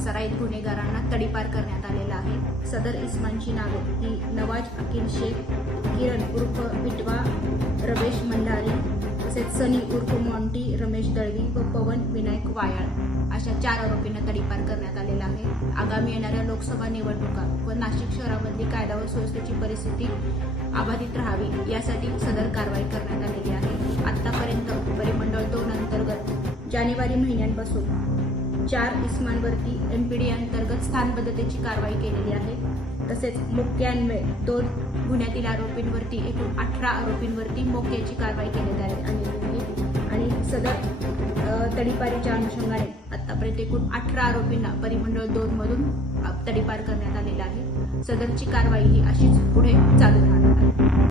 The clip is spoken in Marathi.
सराईत गुन्हेगारांना तडीपार करण्यात आलेला आहे। सदर इस्मांची नावे ही नवाज अकील शेख, किरण उर्फ बिटवा रमेश मंडारी, तसेच सनी उर्फ मॉन्टी रमेश दळवी व पवन विनायक वायाळ अशा 4 आरोपींना तडीपार करण्यात आलेला आहे। आगामी येणाऱ्या लोकसभा निवडणुका व नाशिक शहरामधली कायदा व सुव्यवस्थेची परिस्थिती अबाधित राहावी यासाठी सदर कारवाई करण्यात आलेली आहे। आतापर्यंत परिमंडळ 2 अंतर्गत जानेवारी महिन्यापासून 4 इस्मांवरती MPD अंतर्गत स्थानबद्धतेची कारवाई केलेली आहे। तसेच मोक्यान्वये 2 गुन्ह्यातील आरोपींवरती एकूण 18 आरोपींवरती मोक्याची कारवाई केली आलेली आहे आणि सदर तडीपारीच्या अनुषंगाने आतापर्यंत एकूण 18 आरोपींना परिमंडळ 2 मधून तडीपार करण्यात आलेला आहे। सदरची कारवाई ही अशीच पुढे चालू राहणार आहे।